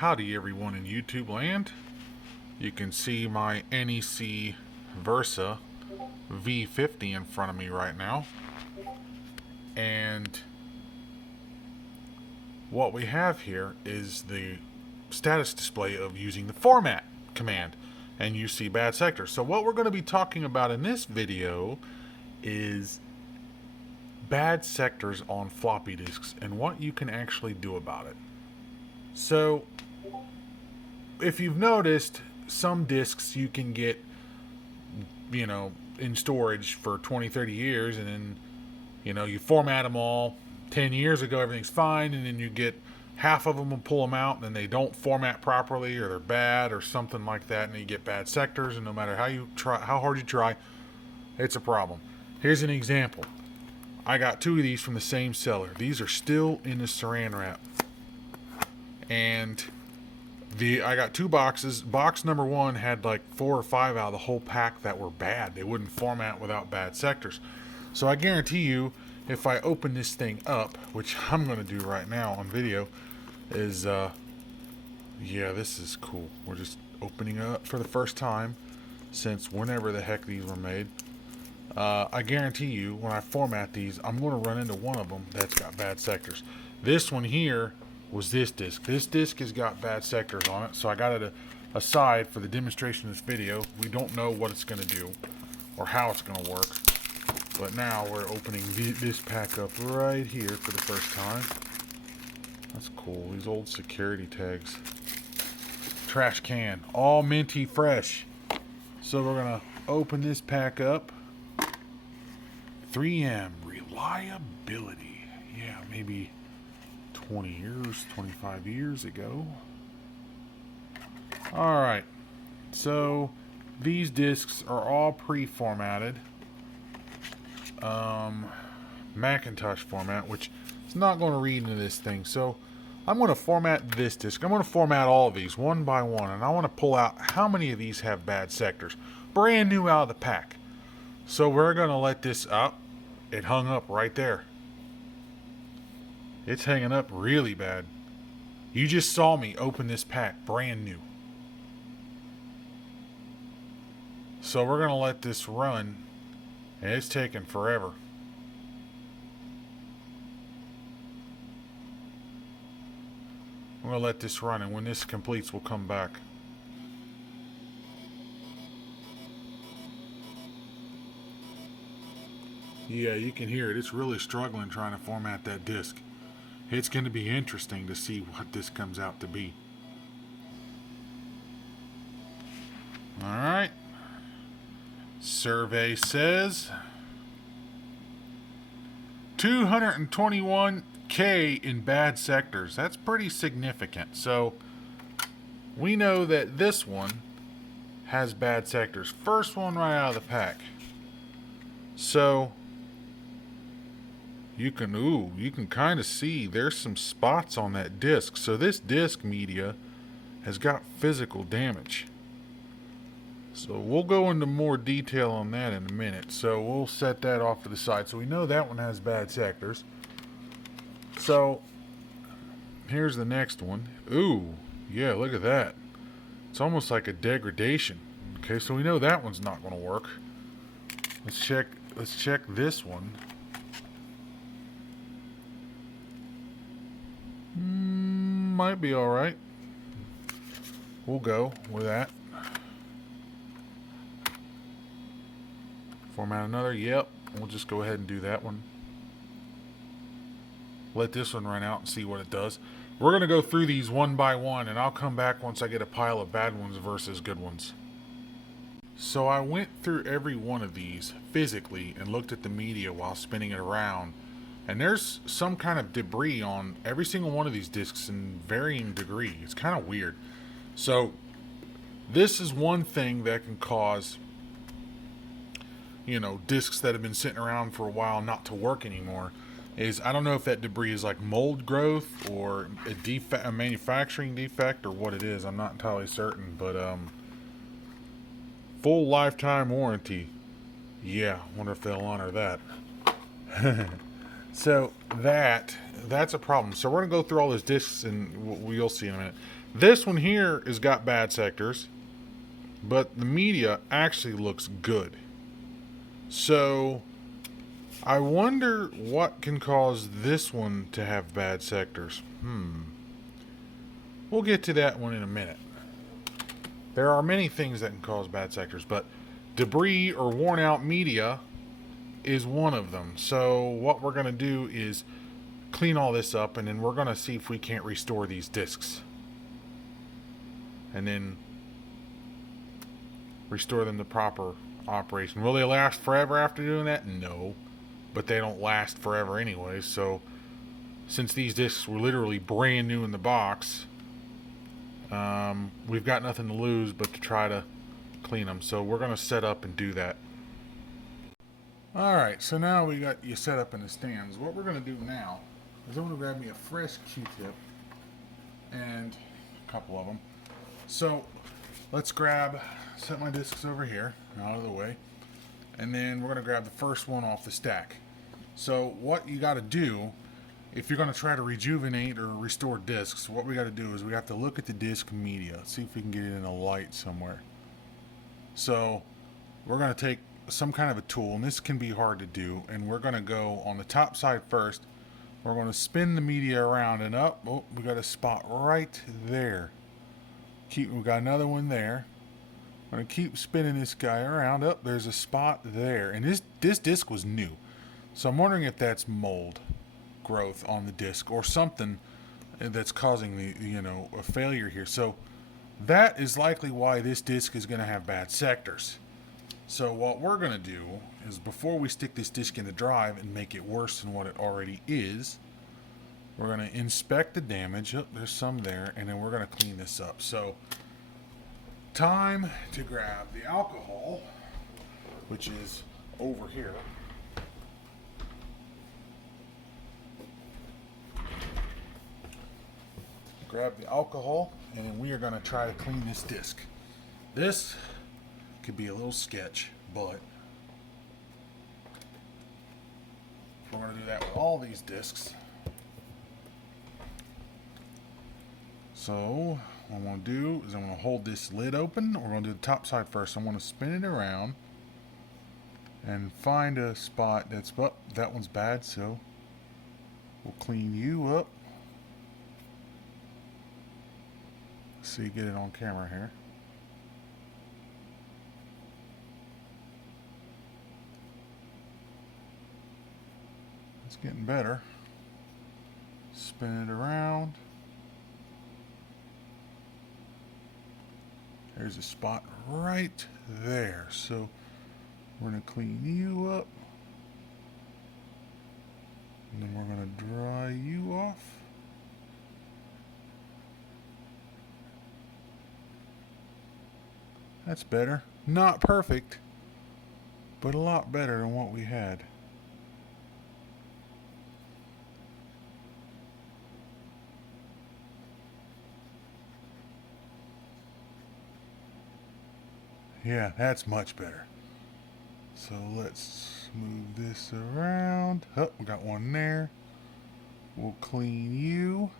Howdy everyone in YouTube land. You can see my NEC Versa V50 in front of me right now. And what we have here is the status display of using the format command and you see bad sector. So what we're going to be talking about in this video is bad sectors on floppy disks and what you can actually do about it. So if you've noticed, some disks you can get, in storage for 20-30 years, and then you format them all 10 years ago, everything's fine, and then you get half of them and pull them out and then they don't format properly, or they're bad or something like that, and you get bad sectors, and no matter how hard you try, it's a problem. Here's an example. I got two of these from the same seller. These are still in the saran wrap, and I got two boxes. Box number one had like 4 or 5 out of the whole pack that were bad. They wouldn't format without bad sectors. So I guarantee you, if I open this thing up, which I'm going to do right now on video, is, yeah, this is cool. We're just opening it up for the first time since whenever the heck these were made. I guarantee you, when I format these, I'm going to run into one of them that's got bad sectors. This one here was this disc. This disc has got bad sectors on it, so I got it aside for the demonstration of this video. We don't know what it's going to do or how it's going to work, but now we're opening this pack up right here for the first time. That's cool. These old security tags. Trash can, all minty fresh. So we're going to open this pack up. 3M reliability. Yeah, maybe 20 years, 25 years ago. Alright, so these discs are all pre-formatted. Macintosh format, which is not going to read into this thing. So I'm going to format this disc. I'm going to format all of these one by one, and I want to pull out how many of these have bad sectors. Brand new out of the pack. So we're going to let this up. It hung up right there. It's hanging up really bad. You just saw me open this pack brand new. So we're going to let this run, and it's taking forever. We're going to let this run, and when this completes, we'll come back. Yeah, you can hear it. It's really struggling trying to format that disc. It's going to be interesting to see what this comes out to be. Alright. Survey says 221K in bad sectors. That's pretty significant. So we know that this one has bad sectors. First one right out of the pack. So you can kind of see there's some spots on that disc. So this disc media has got physical damage. So we'll go into more detail on that in a minute. So we'll set that off to the side. So we know that one has bad sectors. So here's the next one. Ooh, yeah, look at that. It's almost like a degradation. Okay, so we know that one's not going to work. Let's check this one. Might be alright. We'll go with that. Format another. Yep. We'll just go ahead and do that one. Let this one run out and see what it does. We're going to go through these one by one, and I'll come back once I get a pile of bad ones versus good ones. So I went through every one of these physically and looked at the media while spinning it around. And there's some kind of debris on every single one of these discs in varying degree. It's kind of weird. So this is one thing that can cause, discs that have been sitting around for a while not to work anymore. I don't know if that debris is like mold growth or a manufacturing defect or what it is. I'm not entirely certain, but full lifetime warranty. Yeah, wonder if they'll honor that. So that's a problem. So we're gonna go through all those discs, and you'll see in a minute. This one here has got bad sectors, but the media actually looks good. So I wonder what can cause this one to have bad sectors. We'll get to that one in a minute. There are many things that can cause bad sectors, but debris or worn out media is one of them. So what we're going to do is clean all this up, and then we're going to see if we can't restore these discs. And then restore them to proper operation. Will they last forever after doing that? No. But they don't last forever anyway. So since these discs were literally brand new in the box, we've got nothing to lose but to try to clean them. So we're going to set up and do that. Alright, so now we got you set up in the stands. What we're going to do now is I'm going to grab me a fresh Q-tip and a couple of them. So let's set my discs over here, out of the way, and then we're going to grab the first one off the stack. So what you got to do, if you're going to try to rejuvenate or restore discs, what we got to do is we have to look at the disc media, see if we can get it in a light somewhere. So we're going to take some kind of a tool, and this can be hard to do, and we're going to go on the top side first. We're going to spin the media around and up. Oh, we got a spot right there. We got another one there. I'm going to keep spinning this guy around. Up, there's a spot there, and this disc was new, so I'm wondering if that's mold growth on the disc or something that's causing a failure here. So that is likely why this disc is going to have bad sectors. So what we're going to do is, before we stick this disc in the drive and make it worse than what it already is, we're going to inspect the damage. Oh, there's some there, and then we're going to clean this up. So time to grab the alcohol, which is over here. Grab the alcohol, and then we are going to try to clean this disc. This could be a little sketch, but we're going to do that with all these discs. So what I'm going to do is I'm going to hold this lid open. We're going to do the top side first. I'm going to spin it around and find a spot that's, well, that one's bad, so we'll clean you up. See, get it on camera here. It's getting better. Spin it around. There's a spot right there. So we're going to clean you up. And then we're going to dry you off. That's better. Not perfect, but a lot better than what we had. Yeah, that's much better. So let's move this around. Oh, we got one there. We'll clean you.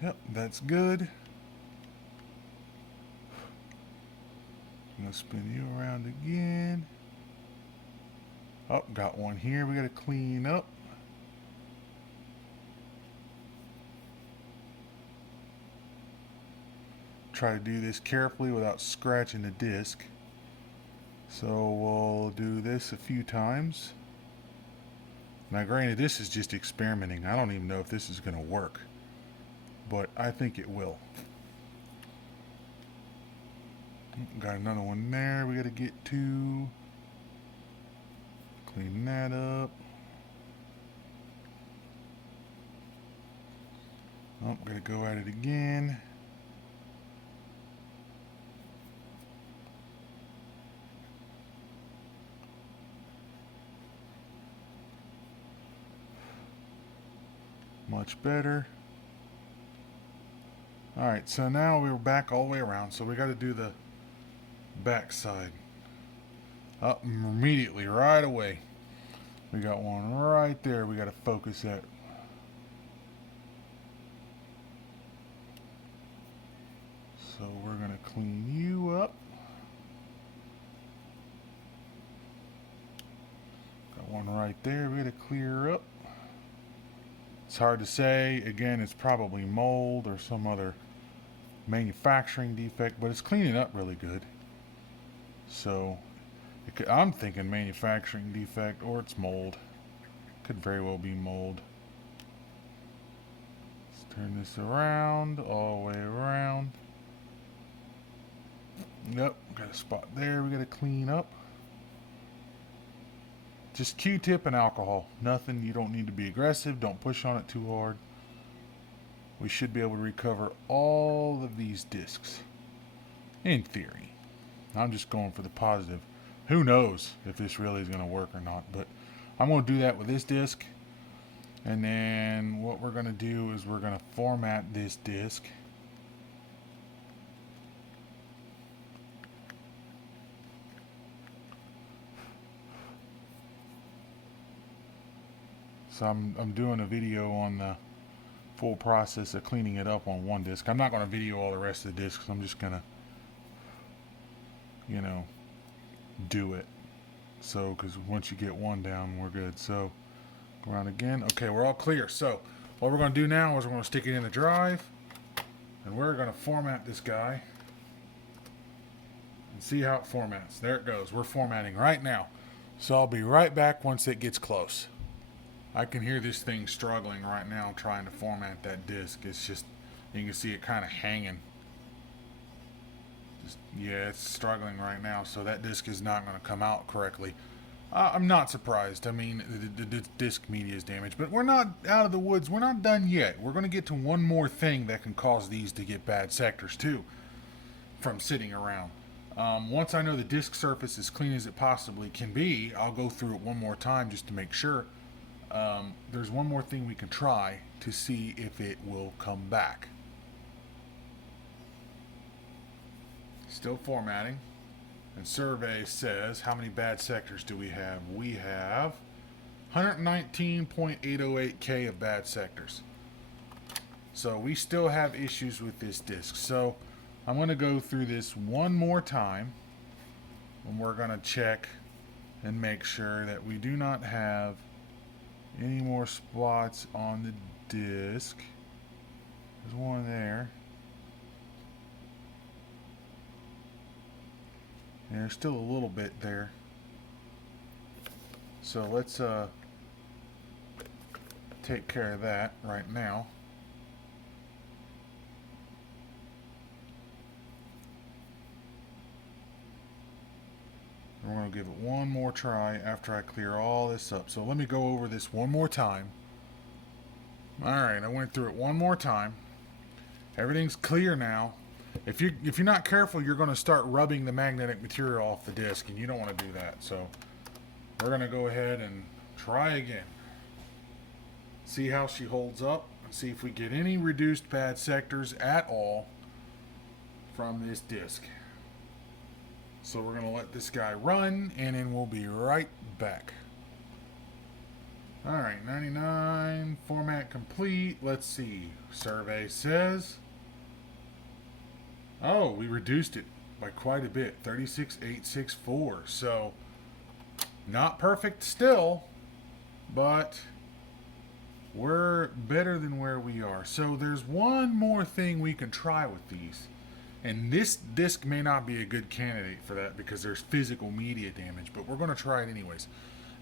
Yep, that's good. I'm going to spin you around again. Oh, got one here we got to clean up. Try to do this carefully without scratching the disc. So we'll do this a few times. Now granted, this is just experimenting. I don't even know if this is going to work, but I think it will. Got another one there we got to get to. Clean that up. Oh, gotta go at it again. Much better. Alright, so now we're back all the way around. So we got to do the backside. Up immediately, right away. We got one right there. We got to focus at. So we're going to clean you up. Got one right there. We got to clear up. It's hard to say. Again, it's probably mold or some other manufacturing defect, but it's cleaning up really good. So I'm thinking manufacturing defect or it's mold. Could very well be mold. Let's turn this around, all the way around. Yep, got a spot there we got to clean up. Just Q-tip and alcohol. Nothing, you don't need to be aggressive. Don't push on it too hard. We should be able to recover all of these discs. In theory. I'm just going for the positive. Who knows if this really is going to work or not. But I'm going to do that with this disc. And then what we're going to do is we're going to format this disc. So I'm doing a video on the full process of cleaning it up on one disc. I'm not going to video all the rest of the discs. I'm just going to, do it. So, because once you get one down, we're good. So, go around again. Okay, we're all clear. So, what we're going to do now is we're going to stick it in the drive. And we're going to format this guy. And see how it formats. There it goes. We're formatting right now. So, I'll be right back once it gets close. I can hear this thing struggling right now trying to format that disc. It's just, you can see it kind of hanging. Yeah, it's struggling right now, so that disc is not going to come out correctly. I'm not surprised. I mean, the disc media is damaged, but we're not out of the woods. We're not done yet. We're going to get to one more thing that can cause these to get bad sectors too, from sitting around. Once I know the disc surface as clean as it possibly can be, I'll go through it one more time just to make sure. There's one more thing we can try to see if it will come back. Still formatting. And survey says, how many bad sectors do we have? We have 119.808K of bad sectors. So we still have issues with this disk. So I'm going to go through this one more time. And we're going to check and make sure that we do not have any more spots on the disk. There's one there. And there's still a little bit there. So let's take care of that right now. We're going to give it one more try after I clear all this up. So let me go over this one more time. Alright, I went through it one more time. Everything's clear now. If you're not careful, you're going to start rubbing the magnetic material off the disc, and you don't want to do that. So we're going to go ahead and try again. See how she holds up, and see if we get any reduced bad sectors at all from this disc. So we're going to let this guy run, and then we'll be right back. Alright, 99, format complete. Let's see. Survey says, oh, we reduced it by quite a bit, 36,864. So, not perfect still, but we're better than where we are. So there's one more thing we can try with these. And this disc may not be a good candidate for that because there's physical media damage, but we're going to try it anyways.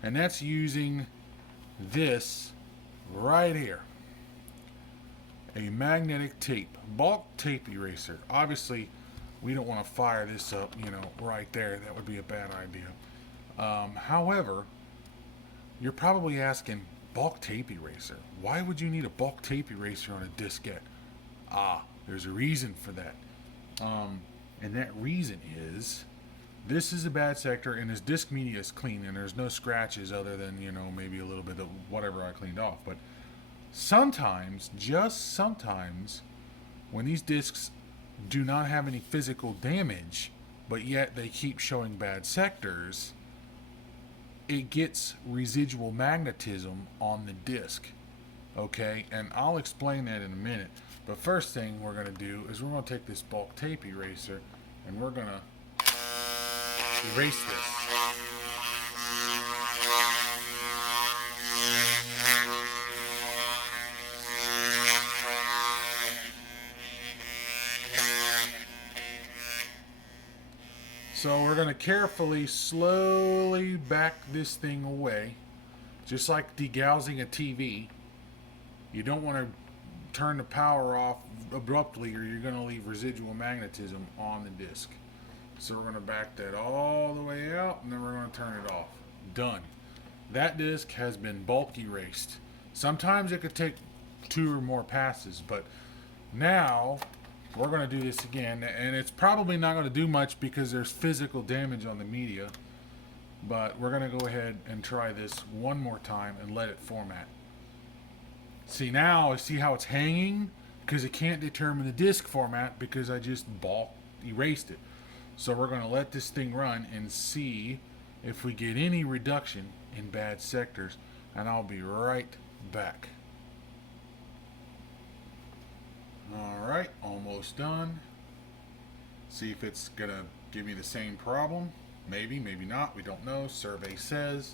And that's using this right here. A magnetic tape, bulk tape eraser. Obviously, we don't want to fire this up, right there. That would be a bad idea. However, you're probably asking, bulk tape eraser? Why would you need a bulk tape eraser on a diskette? There's a reason for that. And that reason is, this is a bad sector, and this disk media is clean, and there's no scratches other than, maybe a little bit of whatever I cleaned off. But sometimes, just sometimes, when these discs do not have any physical damage, but yet they keep showing bad sectors, it gets residual magnetism on the disk. Okay, and I'll explain that in a minute. But first thing we're going to do is we're going to take this bulk tape eraser and we're going to erase this. So we're going to carefully, slowly back this thing away, just like degaussing a TV. You don't want to turn the power off abruptly or you're going to leave residual magnetism on the disc. So we're going to back that all the way out and then we're going to turn it off. Done. That disc has been bulk erased. Sometimes it could take 2 or more passes, but now we're going to do this again, and it's probably not going to do much because there's physical damage on the media, but we're going to go ahead and try this one more time and let it format. See now, see how it's hanging? Because it can't determine the disk format because I just bulk erased it. So we're going to let this thing run and see if we get any reduction in bad sectors, and I'll be right back. Alright, almost done. See if it's going to give me the same problem. Maybe, maybe not. We don't know. Survey says.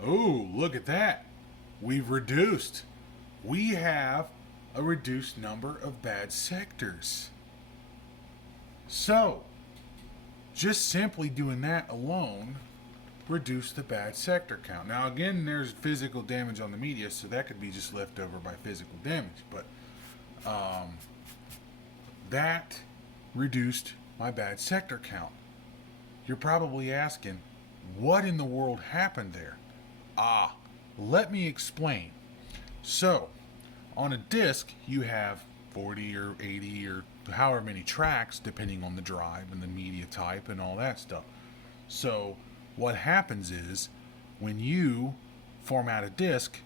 Oh, look at that. We've reduced. We have a reduced number of bad sectors. So, just simply doing that alone reduce the bad sector count. Now again, there's physical damage on the media, so that could be just left over by physical damage, but that reduced my bad sector count. You're probably asking, what in the world happened there? Let me explain. So, on a disk, you have 40 or 80 or however many tracks, depending on the drive and the media type and all that stuff. So, what happens is, when you format a disk,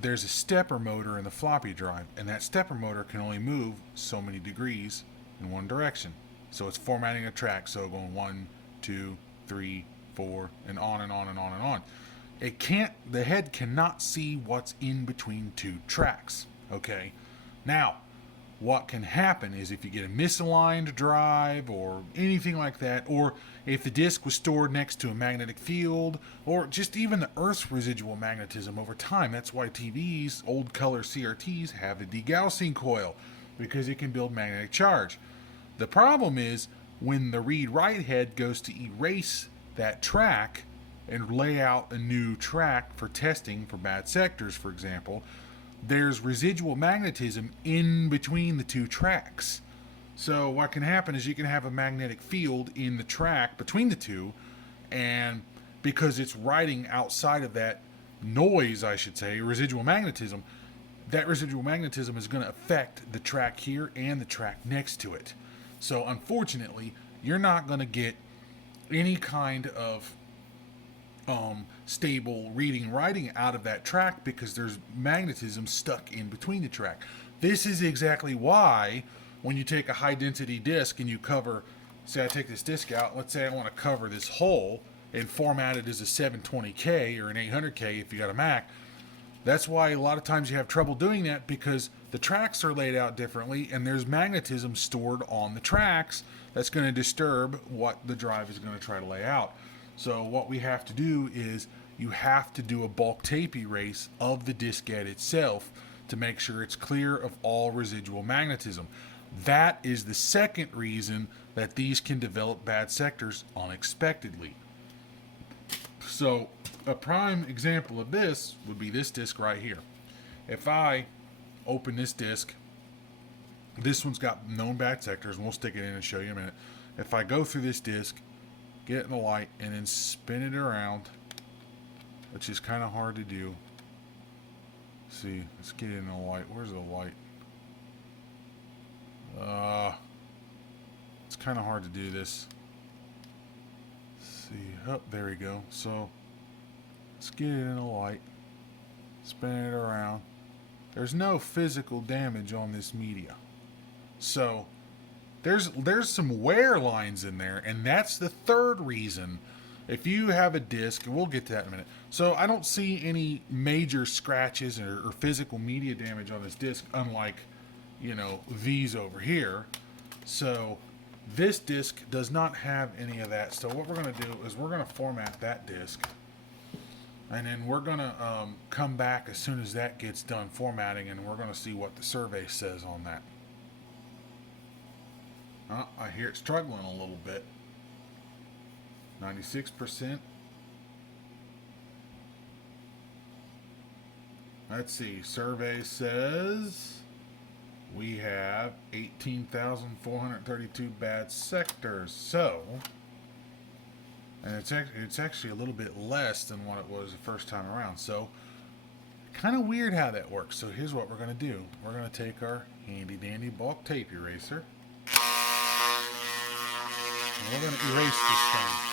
there's a stepper motor in the floppy drive, and that stepper motor can only move so many degrees in one direction. So it's formatting a track, so going 1, 2, 3, 4, and on and on and on and on. The head cannot see what's in between 2 tracks. Okay? Now, what can happen is if you get a misaligned drive or anything like that, or if the disk was stored next to a magnetic field, or just even the Earth's residual magnetism over time. That's why TVs, old color CRTs, have a degaussing coil, because it can build magnetic charge. The problem is when the read-write head goes to erase that track and lay out a new track for testing for bad sectors, for example, there's residual magnetism in between the 2 tracks. So what can happen is you can have a magnetic field in the track between the 2, and because it's writing outside of that noise, I should say, residual magnetism, that residual magnetism is going to affect the track here and the track next to it. So unfortunately, you're not going to get any kind of stable reading writing out of that track because there's magnetism stuck in between the track. This is exactly why when you take a high density disk and you cover, say I take this disk out, let's say I want to cover this hole and format it as a 720K or an 800K if you got a Mac. That's why a lot of times you have trouble doing that because the tracks are laid out differently and there's magnetism stored on the tracks that's going to disturb what the drive is going to try to lay out. So what we have to do is you have to do a bulk tape erase of the diskette itself to make sure it's clear of all residual magnetism. That is the second reason that these can develop bad sectors unexpectedly. So a prime example of this would be this disk right here. If I open this disk, this one's got known bad sectors, and we'll stick it in and show you in a minute. If I go through this disk, get it in the light, and then spin it around, which is kind of hard to do. See, let's get it in the light. Where's the light? It's kind of hard to do this. Let's see, oh, there we go. So, let's get it in the light, spin it around. There's no physical damage on this media. So, there's some wear lines in there, and that's the third reason. If you have a disc, we'll get to that in a minute. So I don't see any major scratches or physical media damage on this disc, unlike, these over here. So this disc does not have any of that. So what we're going to do is we're going to format that disc, and then we're going to come back as soon as that gets done formatting, and we're going to see what the survey says on that. I hear it struggling a little bit. 96%. Let's see. Survey says we have 18,432 bad sectors. So, and it's actually a little bit less than what it was the first time around. So, kind of weird how that works. So here's what we're going to do. We're going to take our handy dandy bulk tape eraser. And we're going to erase this thing.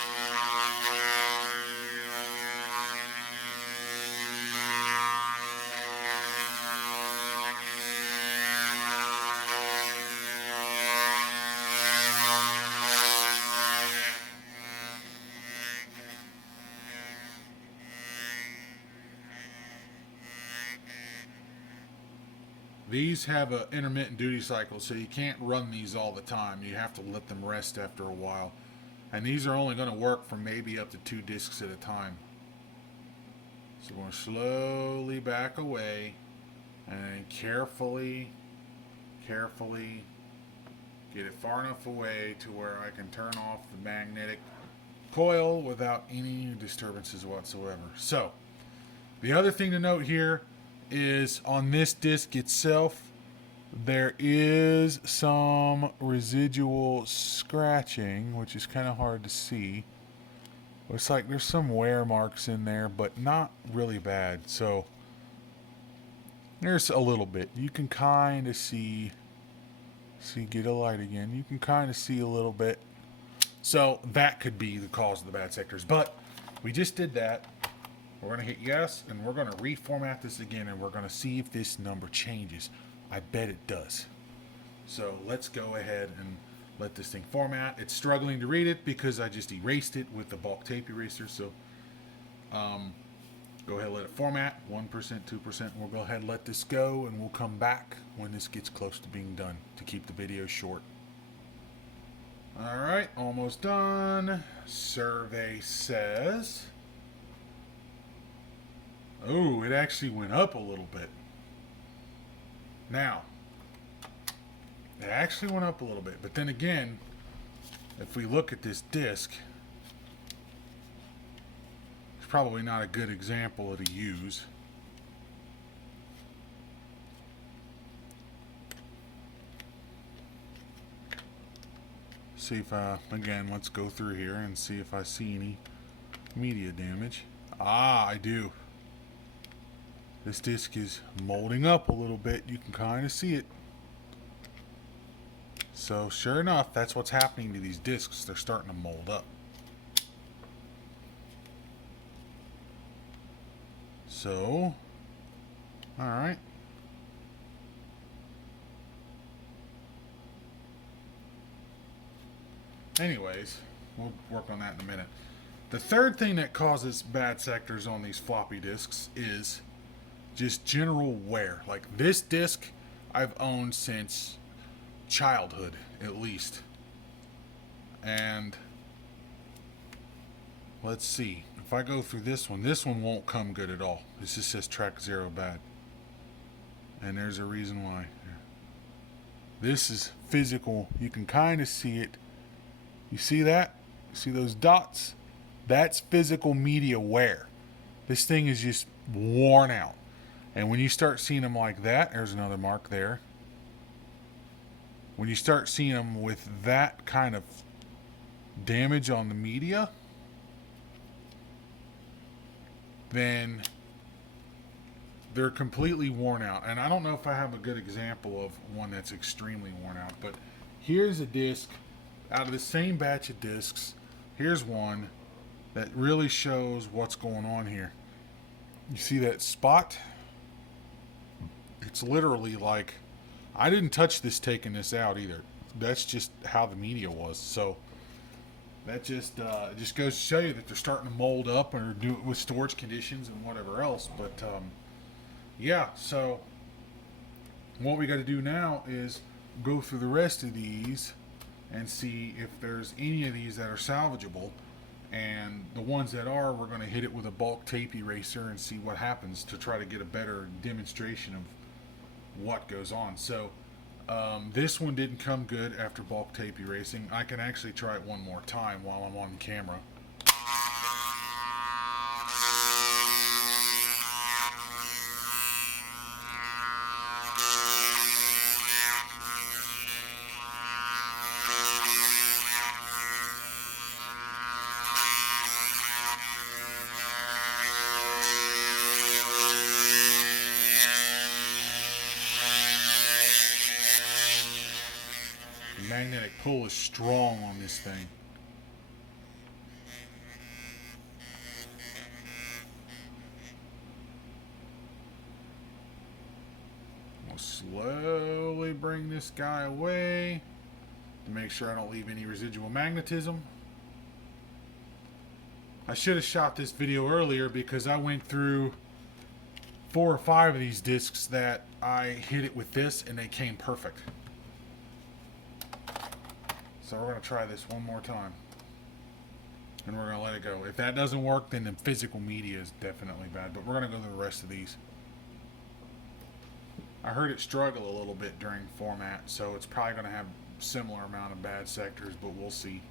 These have an intermittent duty cycle, so you can't run these all the time. You have to let them rest after a while. And these are only going to work for maybe up to 2 discs at a time. So we're going to slowly back away and carefully get it far enough away to where I can turn off the magnetic coil without any disturbances whatsoever. So, the other thing to note here is on this disc itself, there is some residual scratching, which is kind of hard to see. Looks like there's some wear marks in there, but not really bad. So there's a little bit. You can kind of see, get a light again. You can kind of see a little bit. So that could be the cause of the bad sectors. But we just did that. We're going to hit yes, and we're going to reformat this again, and we're going to see if this number changes. I bet it does. So let's go ahead and let this thing format. It's struggling to read it because I just erased it with the bulk tape eraser. So go ahead and let it format. 1%, 2%. We'll go ahead and let this go, and we'll come back when this gets close to being done to keep the video short. All right, almost done. Survey says... Oh, it actually went up a little bit. Now, it actually went up a little bit. But then again, if we look at this disc, it's probably not a good example to use. See if again, let's go through here and see if I see any media damage. Ah, I do. This disc is molding up a little bit. You can kind of see it. So sure enough, that's what's happening to these discs. They're starting to mold up. So, all right. Anyways, we'll work on that in a minute. The third thing that causes bad sectors on these floppy disks is just general wear. Like this disc I've owned since childhood, at least. And let's see. If I go through this one won't come good at all. This just says track 0 bad. And there's a reason why. This is physical. You can kind of see it. You see that? See those dots? That's physical media wear. This thing is just worn out. And when you start seeing them like that, there's another mark there. When you start seeing them with that kind of damage on the media, then they're completely worn out. And I don't know if I have a good example of one that's extremely worn out, but here's a disc out of the same batch of discs. Here's one that really shows what's going on here. You see that spot? It's literally like, I didn't touch this taking this out either. that's just how the media was. So that just goes to show you that they're starting to mold up or do it with storage conditions and whatever else. But yeah, so what we got to do now is go through the rest of these and see if there's any of these that are salvageable. And the ones that are, we're going to hit it with a bulk tape eraser and see what happens to try to get a better demonstration of what goes on. So this one didn't come good after bulk tape erasing. I can actually try it one more time while I'm on camera. The magnetic pull is strong on this thing. We'll slowly bring this guy away to make sure I don't leave any residual magnetism. I should have shot this video earlier because I went through 4 or 5 of these discs that I hit it with this and they came perfect. So we're going to try this one more time. And we're going to let it go. If that doesn't work, then the physical media is definitely bad. But we're going to go through the rest of these. I heard it struggle a little bit during format, so it's probably going to have similar amount of bad sectors, but we'll see.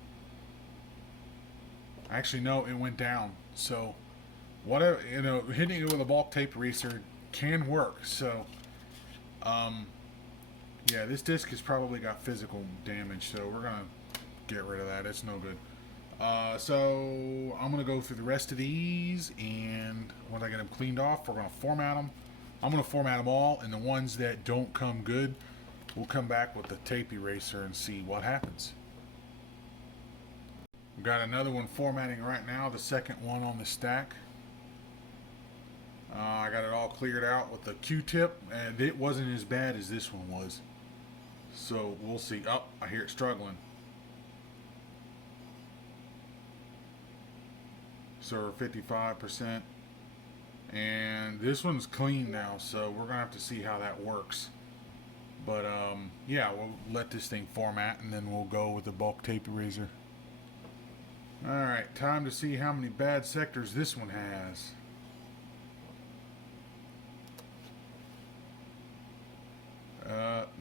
Actually, no, it went down. So, whatever, hitting it with a bulk tape eraser can work. So, yeah, this disc has probably got physical damage, so we're going to get rid of that. It's no good. So, I'm going to go through the rest of these, and when I get them cleaned off, we're going to format them. I'm going to format them all, and the ones that don't come good, we'll come back with the tape eraser and see what happens. We've got another one formatting right now, the second one on the stack. I got it all cleared out with the Q-tip, and it wasn't as bad as this one was. So we'll see. Oh, I hear it struggling. So 55%. And this one's clean now, so we're going to have to see how that works. But, yeah, we'll let this thing format, and then we'll go with the bulk tape eraser. Alright, time to see how many bad sectors this one has.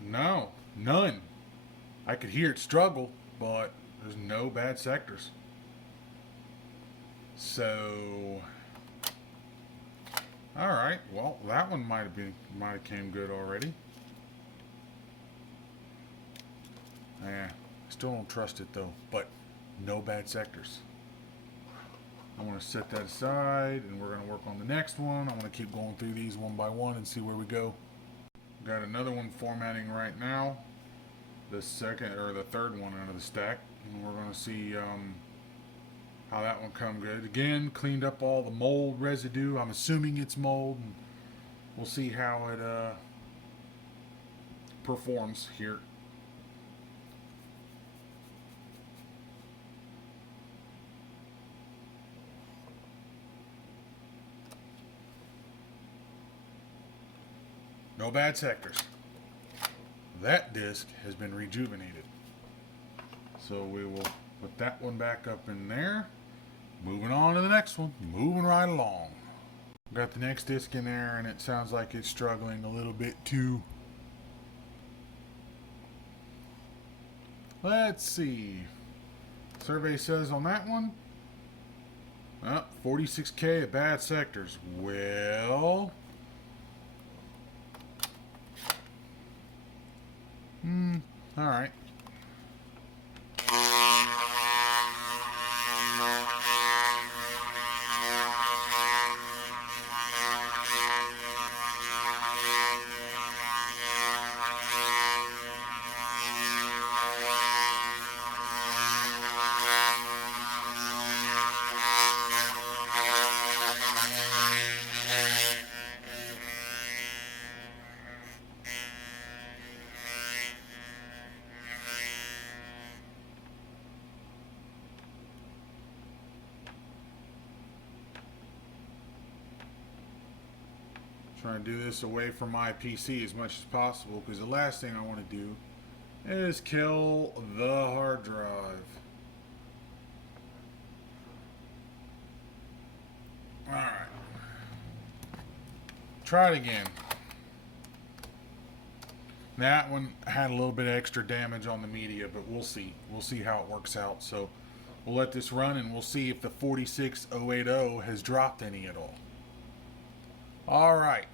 No, none. I could hear it struggle, but there's no bad sectors. So, alright, well, that one might have came good already. Yeah, still don't trust it though, but no bad sectors. I'm going to set that aside, and we're going to work on the next one. I'm going to keep going through these one by one and see where we go. Got another one formatting right now. The second or the third one out of the stack, and we're going to see how that one come good. Again, cleaned up all the mold residue. I'm assuming it's mold, and we'll see how it performs here. No bad sectors. That disc has been rejuvenated. So we will put that one back up in there. Moving on to the next one. Moving right along. Got the next disc in there, and it sounds like it's struggling a little bit too. Let's see. Survey says on that one, 46K of bad sectors. Well, all right. Trying to do this away from my PC as much as possible, because the last thing I want to do is kill the hard drive. Alright. Try it again. That one had a little bit of extra damage on the media, but we'll see. We'll see how it works out. So we'll let this run and we'll see if the 46080 has dropped any at all. Alright.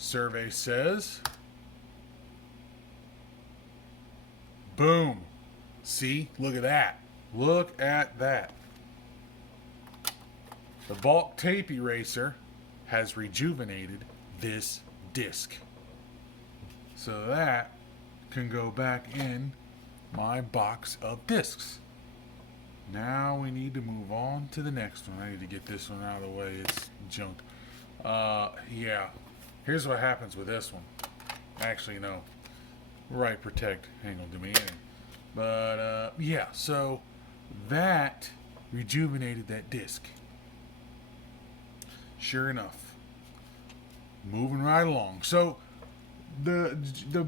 Survey says, boom. See? Look at that. Look at that. The bulk tape eraser has rejuvenated this disk. So that can go back in my box of disks. Now we need to move on to the next one. I need to get this one out of the way. It's junk. Yeah. Here's what happens with this one. Actually, no. Right protect ain't gonna do me anything. But, yeah. So that rejuvenated that disk. Sure enough. Moving right along. So the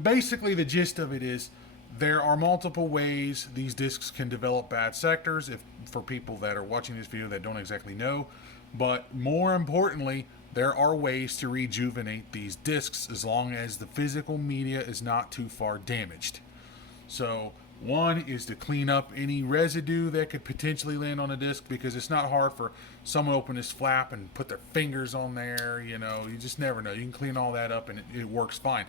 basically the gist of it is there are multiple ways these disks can develop bad sectors, if for people that are watching this video that don't exactly know. But more importantly, there are ways to rejuvenate these disks as long as the physical media is not too far damaged. So one is to clean up any residue that could potentially land on a disk, because it's not hard for someone to open this flap and put their fingers on there. You know, you just never know. You can clean all that up and it works fine.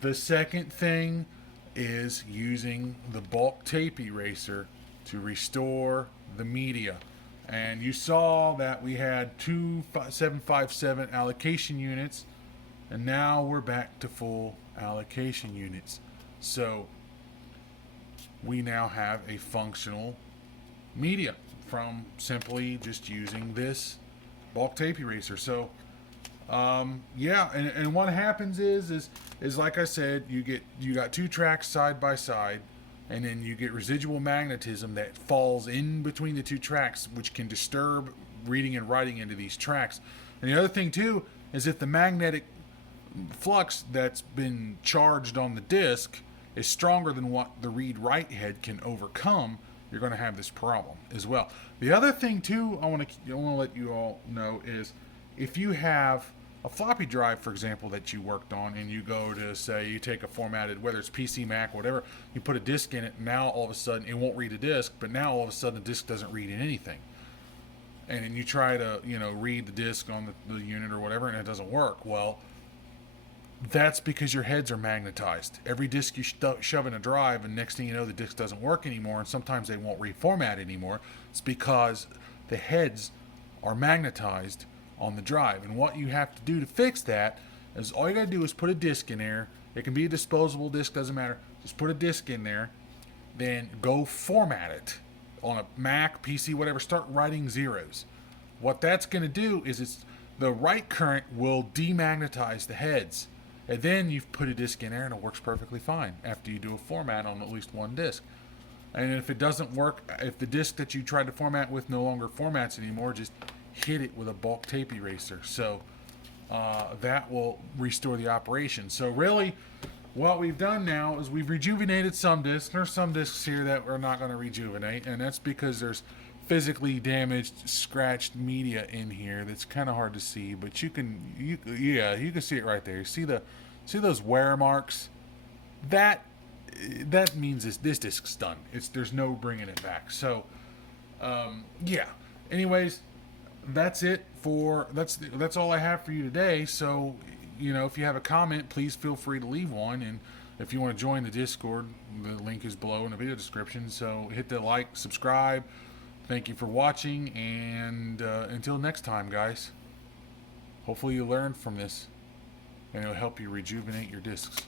The second thing is using the bulk tape eraser to restore the media. And you saw that we had two 757 allocation units, and now we're back to full allocation units. So we now have a functional media from simply just using this bulk tape eraser. So yeah, and what happens is like I said, you got two tracks side by side, and then you get residual magnetism that falls in between the two tracks, which can disturb reading and writing into these tracks. And the other thing too is if the magnetic flux that's been charged on the disk is stronger than what the read-write head can overcome, you're going to have this problem as well. The other thing too I want to let you all know is if you have a floppy drive, for example, that you worked on, and you go to, say, you take a formatted, whether it's PC, Mac, whatever, you put a disk in it, now all of a sudden it won't read a disk, but now all of a sudden the disk doesn't read in anything. And then you try to, read the disk on the unit or whatever, and it doesn't work. Well, that's because your heads are magnetized. Every disk you shove in a drive, and next thing you know, the disk doesn't work anymore, and sometimes they won't reformat anymore. It's because the heads are magnetized on the drive. And what you have to do to fix that is all you got to do is put a disk in there. It can be a disposable disk, doesn't matter. Just put a disk in there, then go format it on a Mac, PC, whatever. Start writing zeros. What that's going to do is the write current will demagnetize the heads. And then you've put a disk in there and it works perfectly fine after you do a format on at least one disk. And if it doesn't work, if the disk that you tried to format with no longer formats anymore, just hit it with a bulk tape eraser. So that will restore the operation. So really what we've done now is we've rejuvenated some disks. There's some disks here that we're not going to rejuvenate, and that's because there's physically damaged, scratched media in here that's kind of hard to see, but you can see it right there. See those wear marks? That means this disk's done. There's no bringing it back. So yeah. Anyways, that's all I have for you today. So if you have a comment, please feel free to leave one, and if you want to join the Discord, the link is below in the video description. So hit the like, subscribe. Thank you for watching, and until next time, guys, hopefully you learned from this and it'll help you rejuvenate your discs.